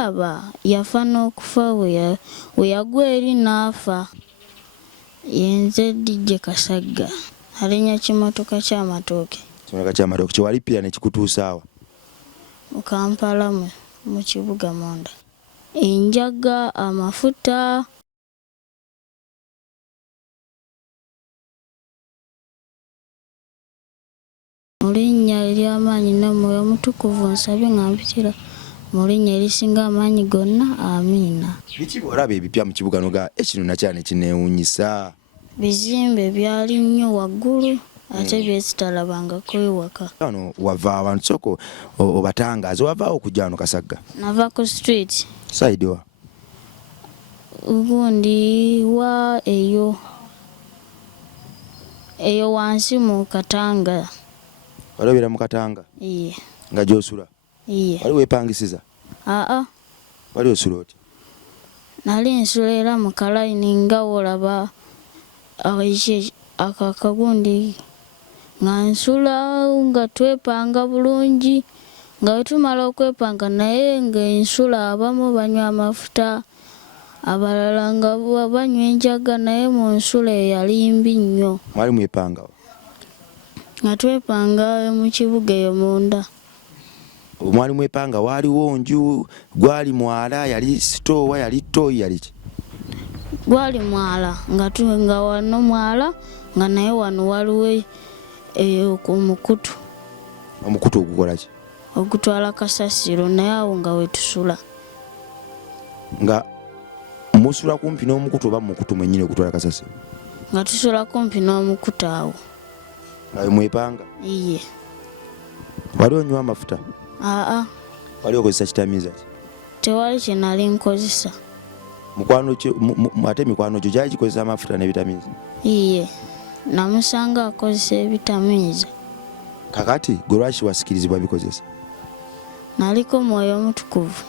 namulaba yafa n'okufa we yagwa eri n'afa. Yenze DJ Kasagga alinya kimotoka ky'amatooke. Kimotoka ky'amatooke kyewalipira ne kikutuusaawa? Mu Kampala mu kibuga munda. Enjaga, amafuta. Mu linnya ery'amaanyi n'Omwoyo Omutukuvu nsabye nga mpitira mu linnya erisinga amaanyi gonna, amiina. Biki olaba ebipya mu kibuga noga ekino nakyane kineewuunyisa? Bizimbe byali nnyo waggulu ate byesitalabangako ewaka. Wano wava abantu soko obatangaaza wavaawo okujja wano Kasagga? Nava ku street. Side wa? Ugundi wa eyo wansi mu Katanga. Walobera mu Katanga? Iye. Nga gy'osula? Iye. Wali weepangisiza? Wali osula oti? Nali nsula era mu kalayini nga wolaba akagundi nga nsula nga twepanga bulungi nga wetumala okwepanga naye nga ensula abamu banywa amafuta abalala nga banywa enjaga naye mu nsula eyali mbi nnyo. Mwali mwepanga? Nga twepanga mu kibuga eyo munda. Mwali mwepanga waliwo nju, gwali mwala, yali sitowa, yali toyi, yali ki? Gwali mwala nga wano mwala nga naye wano waliwo ku mukutu. Omukutu ogukola ki? Ogutwala kasasiro naye awo nga wetusula. Nga musula kumpi n'omukutu oba mukutu mwennyini ogutwala kasasiro? Nga tusula kumpi n'omukutu awo. Nga mwepanga? Iye. Wali onywa amafuta? Wali okozesa kitamiiza ki? Tewali kye nali nkozesa. Ate mikwano gyo gyali gikozesa amafuta n'ebitamiiza? Iye. Namusanga akozesa ebitamiiza. Kakati gwe lwaki wasikirizibwa bikozesa? Naliko Mwoyo Omutukuvu.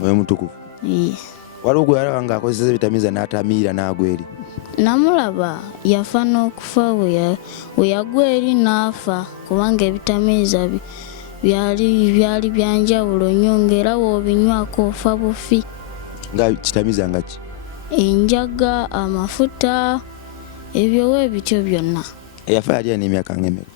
Mwoyo Mutukuvu? Iye. Waliwo gwe yalaba nga akozesa ebitamiiza n'atamiira n'agwa eri? Namulaba yafa n'okufa we yagwa eri n'afa kubanga ebitamiiza byali byanjawulo nnyo ng'era w'obinywako ofa bufi. Nga kitamiiza nga ki? Enjaga, amafuta, ebyo weebityo byonna. Eyafa yali alina emyaka ng'emeka?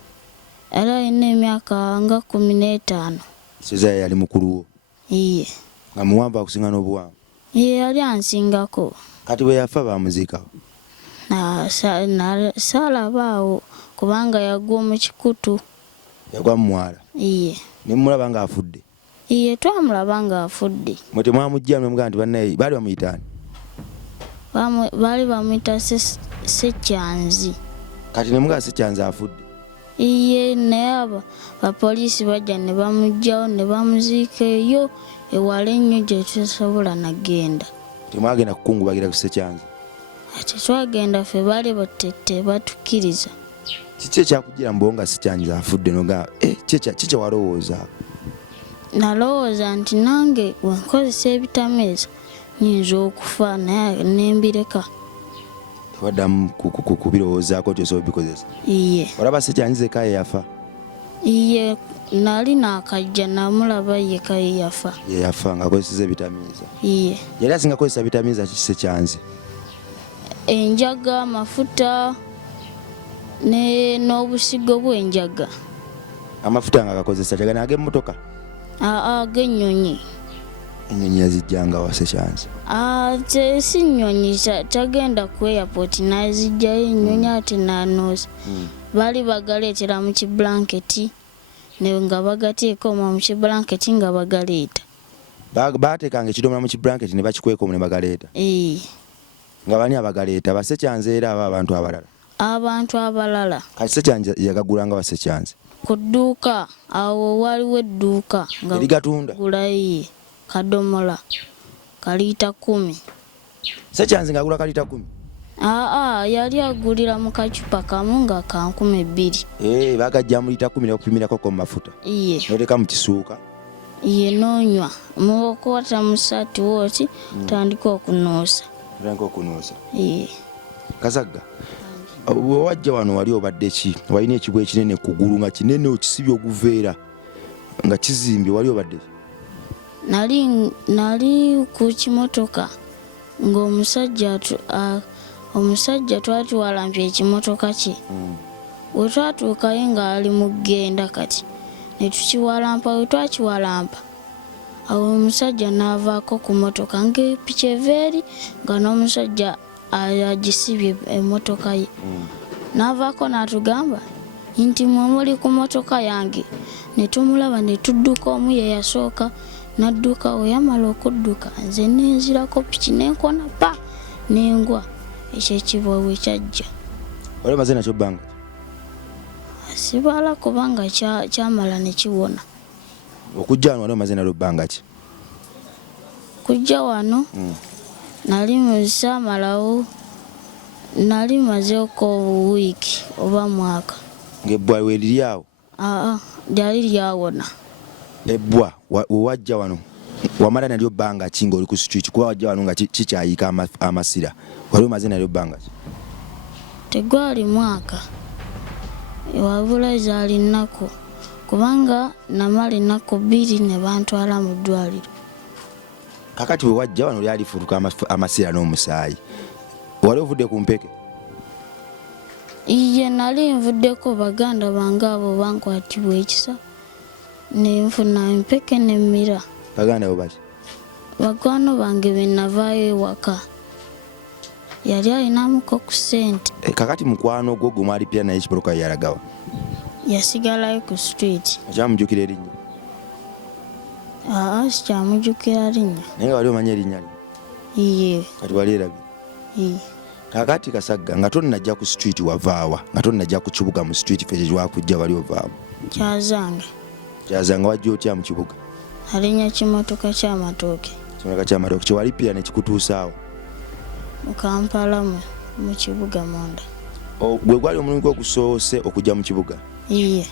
Era alina emyaka nga 15. Seza yali mukulu wo? Iye. Nga muwanvu akusinga n'obuwanvu? Iye yali ansingako. Kati bwe yafa bamuziikawo? Saalabaawo kubanga yagwa mu kikutu. Yagwa mu mwala? Iye. Ne mumulaba nga afudde? Iye twamulaba nga afudde. Mwe temwamujja ne nti bannaye baali bamuyitaani? Baali bamuyita Ssekyanzi. Kati ne mugaa Ssekyanzi afudde? Iye naye abapoliisi bajja ne bamugjawo ne bamuziika eyo ewala ennyo gye tusobola nagenda. Temwagenda kukungubagira ku Ssekyanzi? Ate twagenda ffe baali batette batukkiriza. Kiki ekyakugira mu bwongo nga Ssekyanzi afudde noga kiki walowooza? Nalowooza nti nange wenkozesa ebitamiiza nyinza okufa naye nembireka. Tewaddamu kubirowoozaako tyosobola bikozesa? Iye. Olaba Ssekyanzi zeka ye yafa? Iye nali nakajja namulaba yeka ye yafa. Ye yafa ng'akozeseza ebitamiiza? Iye. Yali asinga kozesa bitamiiza ki Ssekyanzi? Enjaga, amafuta n'obusigo bw'enjaga. Amafuta nga gakozesa kyagana ag'emmotoka? Ag'ennyonyi. Ennyonyi yazijjanga wa Ssekyanzi? Si nnyonyi tagenda ku airport n'azijjayo ennyonyi ate n'anooza. Baali bagaleetera mu kibulanketi nga bagateeka omwo mu kibulanketi nga bagaleeta. Baateekanga ekidomola mu kibulanketi ne bakikweka omwo ne bagaleeta? Nga bani abagaleeta? Ba Ssekyanzi era aba abantu abalala? Abantu abalala. Kati Ssekyanzi yagagulanga wa Ssekyanzi? Ku dduuka awo waliwo edduuka nga erigatunda gulayi kadomola kaliita 10. Ssekyanzi ng'agula kaliita 10? Yali agulira mu kacupa kamu nga ka 2,000. Bagajja mu liita 10 ne bakupimirako mu mafuta? Iye. N'oteeka mu kisuuka? Iye noonywa mukwata mu saati wooti tandika okunuusa. Iye. Kasagga, bwe wajja wano wali obadde ki? Walina ekigwo ekinene ku ggulu nga kinene okisibye oguveera nga kizimbye, wali obadde ki? nali ku kimotoka ng'omusajja twatwalampya ekimotoka kye. Bwe twatuukayo ng'ali mu ggenda kati ne tukiwalampa. Bwe twakiwalampa awo omusajja n'avaako ku motoka ng'epiki eva eri nga n'omusajja agisibye emmotoka ye. N'avaako n'atugamba nti mwe muli ku motoka yange. Ne tumulaba ne tudduka, omu ye yasooka n'adduka. We yamala okudduka nze nenzirako piki n'enkona pa n'engwa. Ekyo ekibwawe kyajja. Wali omaze nakyo bbanga? Sibala kubanga kyamala ne kiwona. Okujja wano wali omaze nalwo bbanga ki? Kujja wano nali musamalawo, nali mazeeko wiiki oba mwaka. Ng'ebbwa we liri awo? Lyali lyawona. Ebbwa wewajja wano wamala nalyo bbanga ki ng'oli ku street? Kuba wajja wano nga kikyayiika amasira. Wali omaze nalyo bbanga ki? Tegwali mwaka, wabula ezaali nnaku, kubanga namala ennaku 2 ne bantwala mu ddwaliro. Kakati we wajja wano lyali lifuutuka amasira n'omusaayi. Wali ovudde ku mpeke? Iye nali nvuddeko baganda bange abo bankwatibwa ekisa ne nfuna empeke n'emmira. Baganda bo baki? Bakwano bange be navaayo ewaka. Yali alinamuko ku ssente. Kakati mukwano gwo gwe mwalipira naye ekimotoka yalagawa? Yasigalayo ku street. Akyamujjukira erinnya? Sikyamujjukira linnya. Naye nga wali omanya erinnya lye? Iye. Kati wali erabye? Iye. Kakati Kasagga nga tonnajja ku street wavaawa, nga tonnajja ku kibuga mu street ffe kyewakujja wali ovaamu? Kyazange. Kyazanga wajja otya mu kibuga? Alinnya kimotoka ky'amatooke. Kimotoka ky'amatooke kyewalipira ne kikutuusaawo? Mu Kampala mu kibuga munda. Gwe gwali omulimu gwo ogusoose okujja mu kibuga? Iye.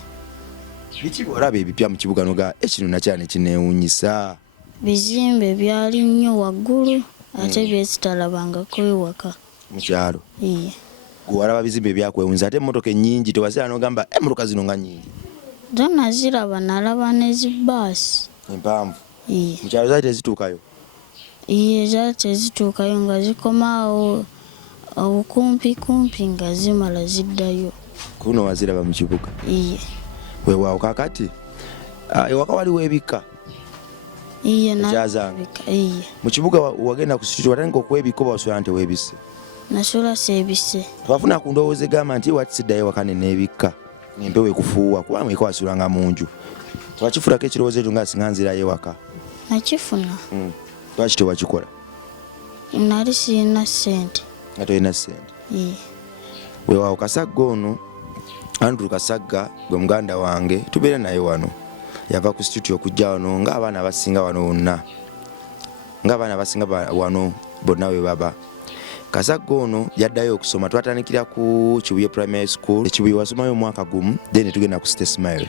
Biki olaba ebipya mu kibuga noga ekino nakyane kineewunyisa? Bizimbe byali nnyo waggulu ate byesitalabangako ewaka. Mu kyalo? Iye. Gwe walaba bizimbe byakwewunza ate emmotoka ennyingi tewasira n'ogamba emmotoka zino nga nnyingi? Zonna ziraba, nalaba n'ezibbaasi empanvu. Iye. Mu kyalo zaali tezituukayo? Iye, zaali tezituukayo nga zikomaawo obukumpikumpi nga zimala ziddayo. Kuno waziraba mu kibuga? Iye. Weewaawo kakati ewaka waliwo ebikka? Iye, Ekyazange? Iye. Mu kibuga wagenda ku street watandika okwebikka oba wasula nti weebisse? Nasula seebise. Twafuna ku ndowooza egamba nti wakisiddayo ewaka n'ebikka ng'empewo ekufuuwa kuba mweka wasulanga mu nju. Twakifunako ekirowoozo ekyo nga singa nzirayo ewaka? Nakifuna. Lwaki tewakikola? Nali sirina ssente. Nga tolina ssente? Iye. Weewaawo Kasagga ono, Andrew Kasagga gwe muganda wange tubeera naye wano. Yava ku street okujja wano ng'abaana abasinga wano wonna. Ng'abaana abasinga wano bonna we baba. Kasagga ono yaddayo okusoma, twatandikira ku Kibuye Primary School. Kibuye wasomayo omwaka gumu, then tugenda ku State Smile.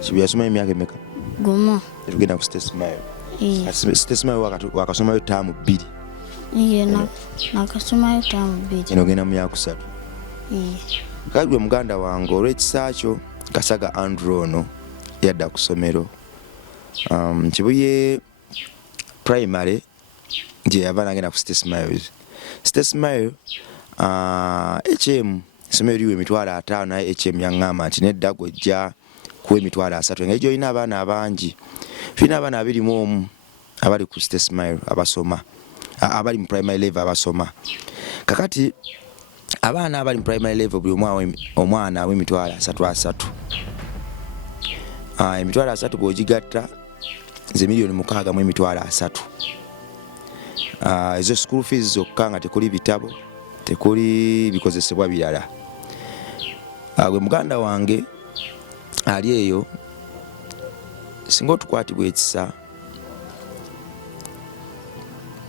Kibuye wasomayo emyaka emeka? Gumu. Tugenda ku State Smile. Iye. State Smile wakasomayo ttaamu 2. Iye, nakasomayo ttaamu 2. Eno ogenda mu myaka 3. Iye. Kale gwe muganda wange olw'ekisa kyo Kasagga Andrew ono yadda ku ssomero. Kibuye Primary gye yava n'agenda ku State Smile. State Smile HM essomero liwa emitwalo 5 naye HM yaŋŋamba nti nedda gojja kuwa emitwalo 3. Engeri gy'olina abaana abangi. Tulina abaana 21 abali ku State Smile abasoma, abali mu primary level abasoma. Kakati abaana abali mu primary level buli omwana w'emitwalo 3. Emitwalo 3 bw'ogigatta ze $6,000,000 mu emitwalo 3. Ezo school fees zokka nga tekuli bitabo, tekuli bikozesebwa birala. Gwe muganda wange ali eyo singa otukwatibwa ekisa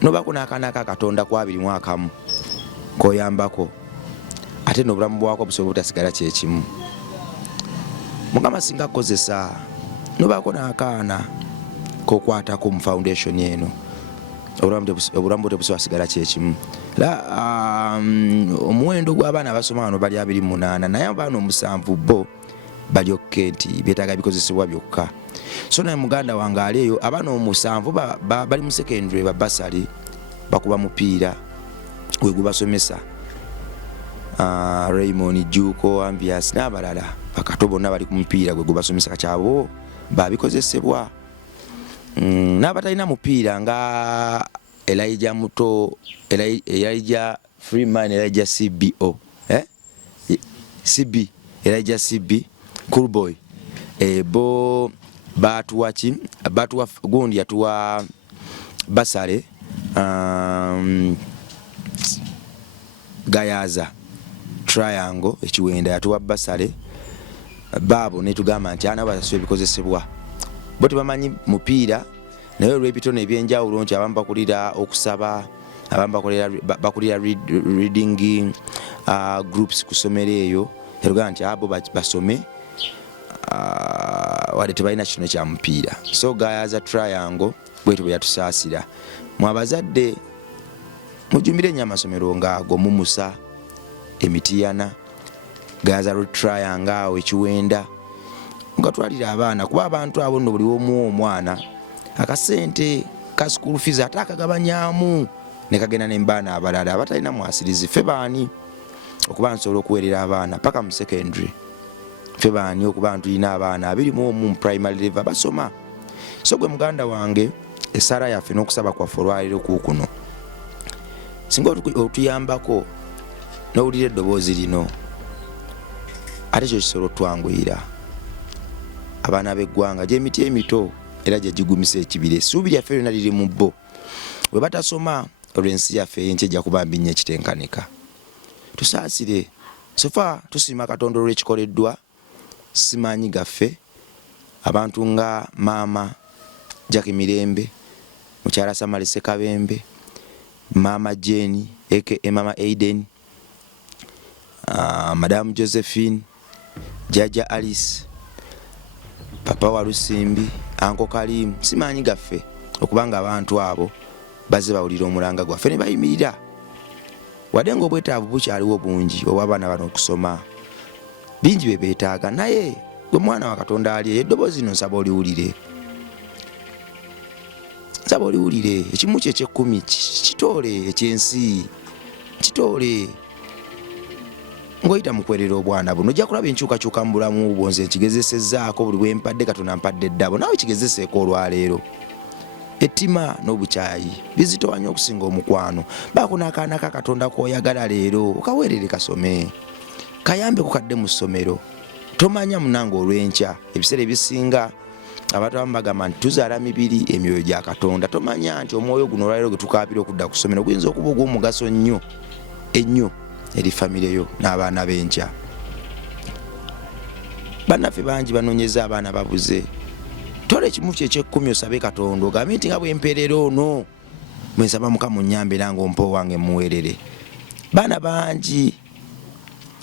nobaako n'akaana Katonda ku 21 koyambako ate n'obulamu bwako busobola obutasigala kyekimu. Mugamba singa kukozesa nobaako n'akaana kokwatako mu foundation eno obulamu bwe busobola kyekimu. Omuwendo gw'abaana abasoma wano bali 28 naye abaana 7 bo bali okke nti beetaaga bikozesebwa byokka. so naye muganda wange aliyo abaana omusanvu bali mu secondary babasale bakuba mupiira we gubasomesa Raymond Juko Ambias n'abalala bakato bonna bali ku mupiira gwe gubasomesa kakyabo babikozesebwa n'abatalina mupiira nga Elijah Muto Elijah Freeman Elijah CBO CB Elijah CB Cool Boy bo batuwa gundi yatuwa basale Gayaza Triangle ekiwenda yatuwa basale babo ne tugamba nti ana baswe bikozesebwa bo tebamanyi mupiira naye olw'ebitono ebyenjawulo nti abamu bakulira okusaba abamu bakulira reading groups ku ssomero eyo erugamba nti abo basome wadde tebalina kino kya mupiira so Gayaza Triangle bwetu bwe yatusaasira mwabazadde mujumire nnyo amasomero ng'ago Mumusa Emitiyana Gayaza Triangle awo ekiwenda nga twalira abaana kuba abantu abo nno buli omu omwana akasente ka school fees atakagabanyamu ne kagenda n'embaana abalala abatalina mwasirizi ffe baani okuba nsobola okuweerera abaana paka mu secondary ffe baani okuba ntulina abaana 21 mu primary level basoma so gwe muganda wange esara yaffe n'okusaba kwaffe olwaliro kuukuno singa otuyambako n'owulira eddoboozi lino ate kyo kisolo twanguyira abaana b'eggwanga gy'emiti emito era gye gigumisa ekibira essuubi lyaffe lyonna liri mu bo bwe batasoma olw'ensi yaffe ey'enkya ejja kuba mbi nnyo ekitenkanika tusaasire sofa tusiima Katonda olw'ekikoleddwa simaanyi gaffe abantu nga maama Jackie Mirembe mukyala Samali Sekabembe Mama Jenny aka Mama Aiden Madam Josephine Jaja Alice Papa Walusimbi Anko Kalim simanyi gaffe okubanga abantu abo baze bawulira omulanga gwaffe ne bayimirira wadde ng'obwetaavu bukyaliwo bungi obw'abaana bano okusoma bingi bye beetaaga naye gwe mwana wa Katonda ali eddoboozi lino nsaba oliwulire ekimu kye eky'ekkumi kitoole ekyensi kitoole ng'oyita mu kwerera obwana buno ojja kulaba enkyukakyuka mu bulamu bwo nze nkigezesezzaako buli bwe mpadde Katonda mpadde eddabo naawe kigezeseeko olwaleero ettima n'obukyayi bizitowanya okusinga omukwano baako n'akaana ka Katonda k'oyagala leero okaweerere kasome kayambe kukadde mu ssomero tomanya munange olw'enkya ebiseera ebisinga abantu abamu bagamba nti tuzaala mibiri emyoyo gya Katonda tomanya nti omwoyo guno olwaleero gwe tukaapira okudda ku ssomero guyinza okuba ogw'omugaso ennyo eri famire yo n'abaana b'enkya bannaffe bangi banoonyeza abaana babuze tola ekimu kye eky'ekkumi osabe Katonda ogambe nti nga bw'empeerera ono mwensaba Mukama onnyambe era ng'ompa owange muweerere baana bangi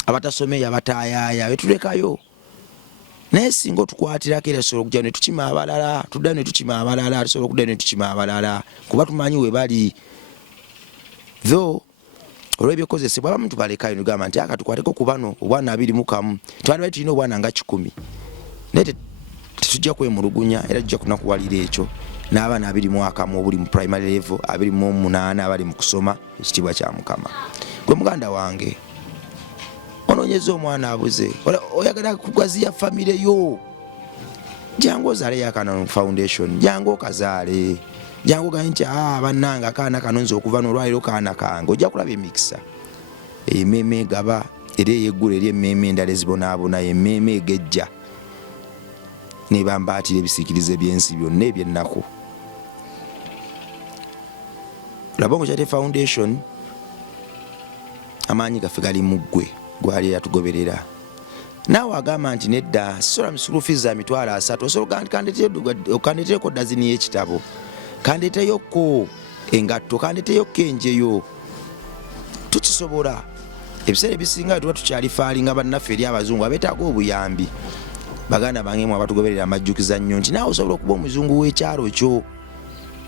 abatasomeye abataayaaya betulekayo naye singa otukwatirako era tusobola okujja ne tukima abalala tudda ne tukima abalala tusobola okudda ne tukima abalala kuba tumanyi we bali tho olw'ebyokozesebwa abamu tubalekayo nogamba nti akatukwateko ku bano obwana 21 twali tulina obwana nga 10 naye tetujja kwemulugunya era tujja kunakuwalira ekyo n'abaana 21 obuli mu primary level 28 abali mu kusoma ekitiibwa kya Mukama gwe muganda wange onoonyeza omwana abuze oyagala kugaziya famire yo jangu ozaale Yakana Foundation jangu okazaale jangu gani nti bannanga akaana kano nze okuva n'olwaliro kaana kange ojja kulaba emikisa emmeeme egaba era eyeggula eri emmeeme endala ezibonaabona emmeeme egejja nebambaatira ebisiikirize by'ensi byonna eby'ennaku Labongo Kyate Foundation amaanyi gaffe gali mu ggwe gwali yatugoberera naawe agamba nti nedda sisola school fees za mitwalo 3 osobola kandeetereko dazini y'ekitabo kandeeteyoko engatto kandeeteyoko enjeyo tukisobola ebiseera ebisinga tuba tukyalifaalinga bannaffe eri abazungu abeetaaga obuyambi baganda bange mu abatugoberera amajjukiza nnyo nti naawe osobola okuba omuzungu w'ekyalo kyo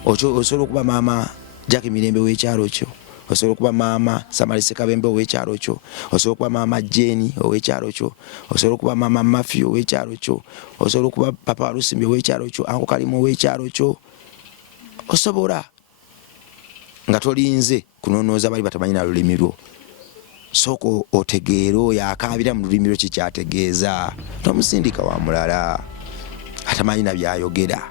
osobola okuba maama Jackie Mirembe w'ekyalo kyo osobola okuba maama Samalise Kabembe ow'ekyalo kyo, osobola okuba maama Jeni ow'ekyalo kyo, osobola okuba maama Mafi ow'ekyalo kyo, osobola okuba papa Walusimbi ow'ekyalo kyo, Anko Kalimu ow'ekyalo kyo. Osobola nga tolinze kunonooza bali batamanyi na lulimi lwo. Soko otegeera oyo akaabira mu lulimi lwo kikyategeeza. Tomusindika wa mulala atamanyi na byayogera.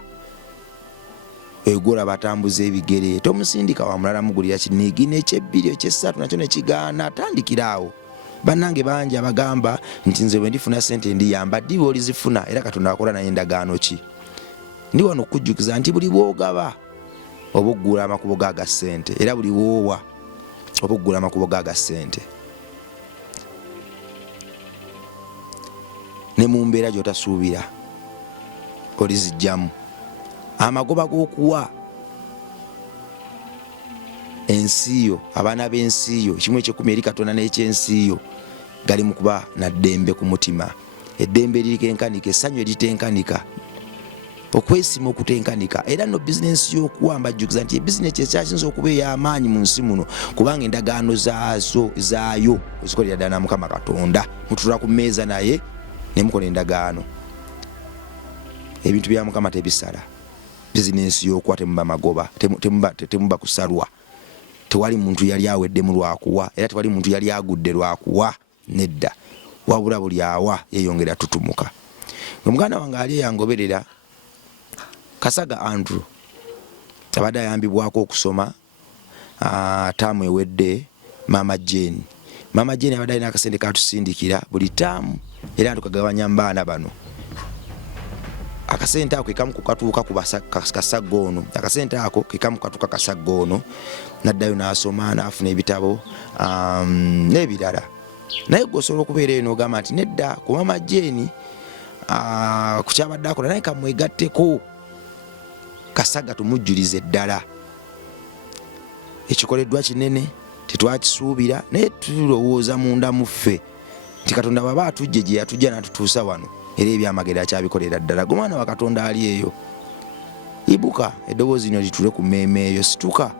Egora batambuza ebigere. Tomusindika wa mulala mugulira kinigi n'ekyebbiri ekyessatu nakyo ne kigaana. Atandikiraawo. Bannange bangi abagamba nti nze bwe ndifuna ssente ndiyamba. Ddi bw'olizifuna era Katonda akola naye endagaano ki? Ndi wano okujjukiza nti buli bw'ogaba oba oggula amakubo ga ssente era buli woowa oba oggula amakubo ga ssente. Ne mu mbeera gy'otasuubira olizijjamu. Amagoba g'okuwa ensi yo, abaana b'ensi yo, kimu ekyekumi eri Katonda n'ekyensi yo gali mu kuba na ddembe ku mutima. Eddembe eritenkanika, essanyu eritenkanika, okwesima okutenkanika. Era no bizinensi y'okuwamba jjukiza nti ebizinensi ekyasinza okuba ey'amaanyi mu nsi muno kubanga endagaano zaayo ozikolera ddala na Mukama Katonda. Mutula ku mmeeza naye ne mukola endagaano. Ebintu bya Mukama tebisala. Bizinensi y'okuwa temuba magoba, temuba kusalwa. Tewali muntu yali awedde mu lwakuwa era tewali muntu yali agudde lwakuwa. Nedda. Wabula buli awa yeeyongera tutumuka. Omuganda wange ali yangoberera Kasaga Andrew abadde ayambibwako okusoma taamu ewedde Mama Jane. Mama Jane abadde alina akasente katusindikira buli taamu era tukagabanya mbaana bano. Akasente ako kekamu kukatuuka ku Kasaga ono. Akasente ako kekamu kukatuuka Kasaga ono. Naddayo n'asoma n'afuna ebitabo n'ebirala. Naye gosobola okubeera eno ogamba nti nedda ku Mama Jane ku kyabadde akola naye kamwegatteko Kasaga tumujjulize ddala. Ekikoleddwa kinene tetwakisuubira naye tulowooza munda muffe nti Katonda baba atujje gye yatujja n'atutuusa wano era ebyamagero akyabikolera ddala. Gwe mwana wa Katonda ali eyo. Ibuka eddoboozi lino litule ku mmeeme eyo. Situka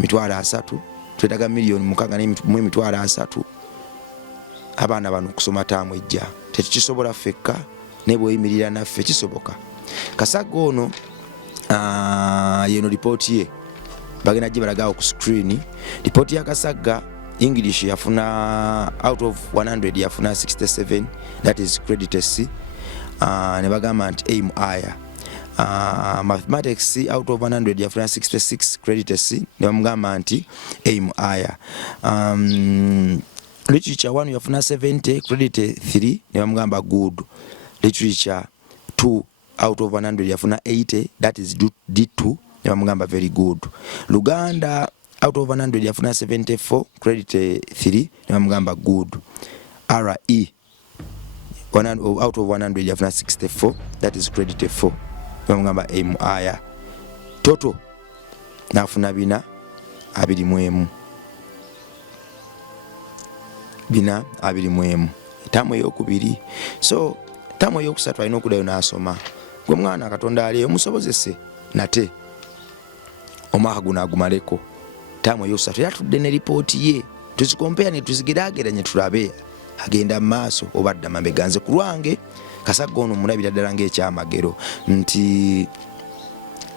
3 twetaaga miliyoni 6 abaana bano kusoma taamu ejja. Tetukisobola ffekka ne bw'oyimirira naffe kisoboka. Kasaga ono yeno lipooti ye bagenda gye balagawo ku screen. Lipooti ya Kasaga English yafuna out of 100 yafuna 67, that is credit C. Ne bagamba nti aim higher. Mathematics out of 100 yafuna 66 credit C. Ne bamugamba nti aim higher. Literature 1 yafuna 70 credit 3. Ne bamugamba good. Literature 2 out of 100 yafuna 80, that is D2. Ne bamugamba very good. Luganda out of 100 yafuna 74 credit 3. Ne bamugamba good. RE out of 100 yafuna 64, that is credit 4. Ne bamugamba aim higher. Total nafuna 421. Etamu ey'okubiri. So etamu ey'okusatu alina okuddayo n'asoma. Gwe mwana Katonda ali omusobozese nate omwaka guno agumaleko. Etamu ey'okusatu era tudde ne lipooti ye tuzikompeya ne tuzigeraageranye tulabe agenda mu maaso oba adda mabega. Nze ku lwange Kasaga ono mulabira ddala ng'ekyamagero nti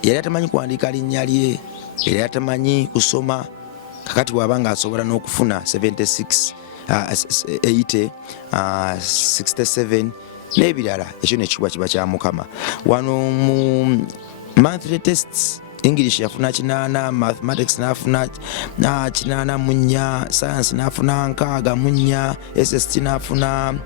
yali atamanyi kuwandiika linnya lye, yali atamanyi kusoma. Kakati bw'abanga asobola n'okufuna 76 80 67 n'ebirala, ekyo nekikuba kiba kya Mukama. Wano mu monthly tests English yafuna 8, mathematics nafuna 84, science nafuna 64, SST nafuna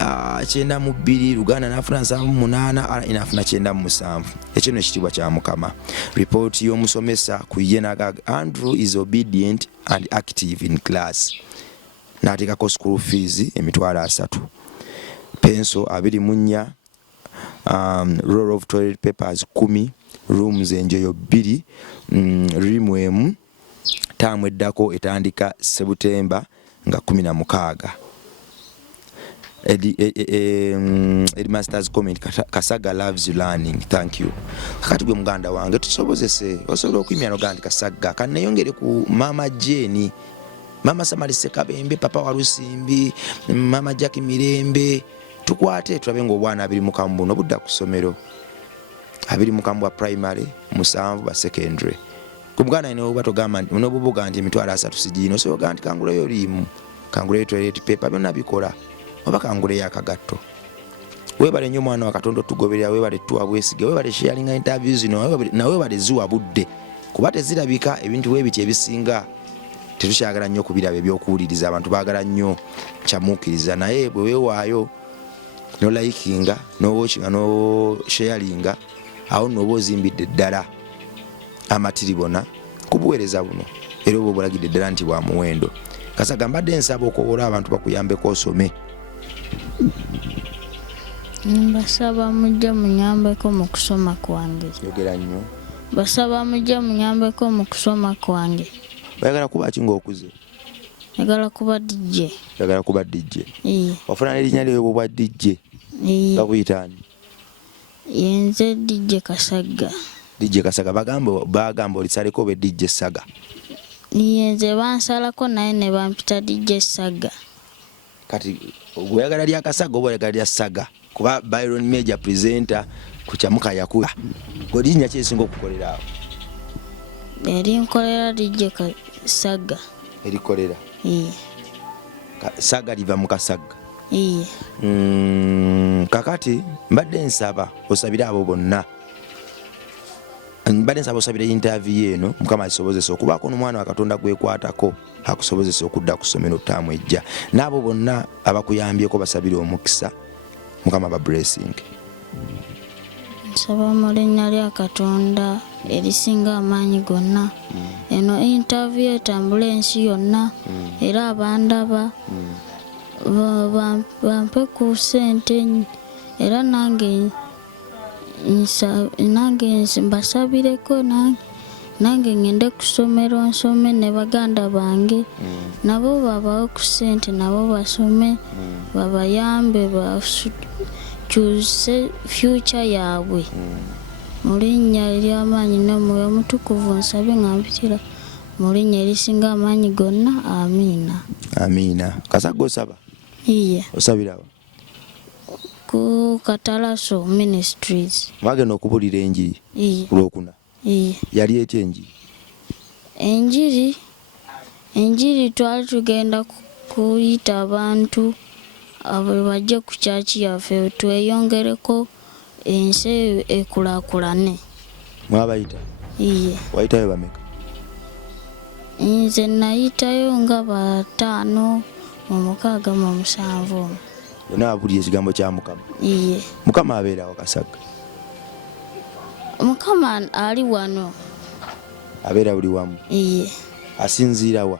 92, Luganda nafuna 78, RE nafuna 97. Ekyo nekitibwa kya Mukama. Report y'omusomesa ku Yenaga: Andrew is obedient and active in class. N'ateekako school fees $3. Pencil 24, roll of toilet papers 10, rooms enjoyo 2, rimwemu taamu eddako etandika September nga 16. Headmasters comment Kasaga loves learning. Thank you. Kakati gwe muganda wange tusobozese osobola okuyimya noga nti Kasaga kaneyongere ku mama Jeni, mama Samarise Kabembe, papa Walusimbi, mama Jackie Mirembe, tukwate tulabe ng'obwana abiri mu kambu buno budda ku ssomero, abiri mu kambu wa primary, 7 ba secondary. Ku muganda ine oba togamba nti nobubuga nti emitwalo 3 sigino so oga nti kanguleyo limu, kanguleyo toilet paper byonna bikola oba kanguleyo akagatto. Webale nnyo mwana wa Katonda tugoberera, webale tuwa bwesige, webale sharing interviews na webale zuwa budde kuba tezirabika ebintu webiti ebisinga tetukyagala nnyo kubiraba ebyokuwuliriza. Abantu baagala nnyo kyamuukiriza, naye bwe weewaayo no likinga no watchinga no sharinga awo noba ozimbidde ddala amatiribona kubuweereza buno era oba obulagidde ddala nti bwa muwendo. Kasaga mbadde nsaba okobola abantu bakuyambeko osome. Mbasaba mujja munyambeko mu kusoma kwange. Yogera nnyo. Basaba mujja munyambeko mu kusoma kwange. Oyagala kuba ki ng'okuze? Oyagala kuba DJ. Oyagala kuba DJ? Iye. Wafuna n'erinnya lyo bwa DJ? Iye. Bakuyita ani? Yenze DJ Kasaga. DJ Kasaga bagamba olisaleko obe DJ Saga. Yenze bansalako naye ne bampita DJ Saga. Kati oyagala lya Kasaga oba oyagala lya Saga? Kuba Byron Major presenter ku Kyamuka yakula. Golinya kyesinga okukolera awo? Eri nkolera DJ Kasaga. Erikolera? Iye. Saga liva mu Kasaga? Iye. Kakati mbadde nsaba osabira abo bonna. Mbadde nsaba osabira interview eno Mukama asobozese okubaako n'omwana wa Katonda gwekwatako akusobozese okudda ku ssomero ttaamu ejja. N'abo bonna abakuyambyeko basabira omukisa Mukama ba blessing. Nsaba mu linnya lya Katonda erisinga amaanyi gonna. Eno interview etambula ensi yonna era abandaba bampe ku ssente era nange mbasabireko nange ngende ku ssomero nsome ne baganda bange nabo babawo ku ssente nabo basome babayambe bakyuse future yaabwe. Mu linnya ery'amaanyi n'omwoyo omutukuvu nsabe nga mpitira mu linnya erisinga amaanyi gonna. Amiina. Amiina. Kasaga osaba? Iye. Osabirawa? Ku Katalaso Ministries. Mwagenda okubulira enjiri? Iye. Olwokuna? Iye. Yali etya enjiri? Enjiri twali tugenda kuyita abantu abo bajje ku kyaki yaffe tweyongereko ensi ekulaakulane. Mwabayita? Iye. Wayitayo bameka? Nze nayitayo nga 5 mu 6 mu 7. Yonna abulira ekigambo kya Mukama? Iye. Mukama abeerawo Kasaga? Mukama ali wano. Abeera buli wamu? Iye. Asinziira wa?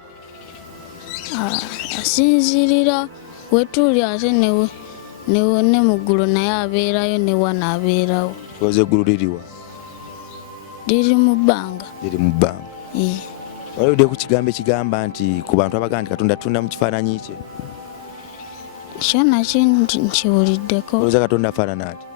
Asinzirira wetuli ate ne muggulu naye abeerayo ne wano abeerawo. Kiroza eggulu liriwa? Liri mu bbanga. Liri mu bbanga. Iye. Waludde ku kigambo ekigamba nti ku bantu abagamba nti Katonda atunda mu kifaananyi kye? Kyo nakyo nkiwuliddeko. Olowooza Katonda afaanana ati?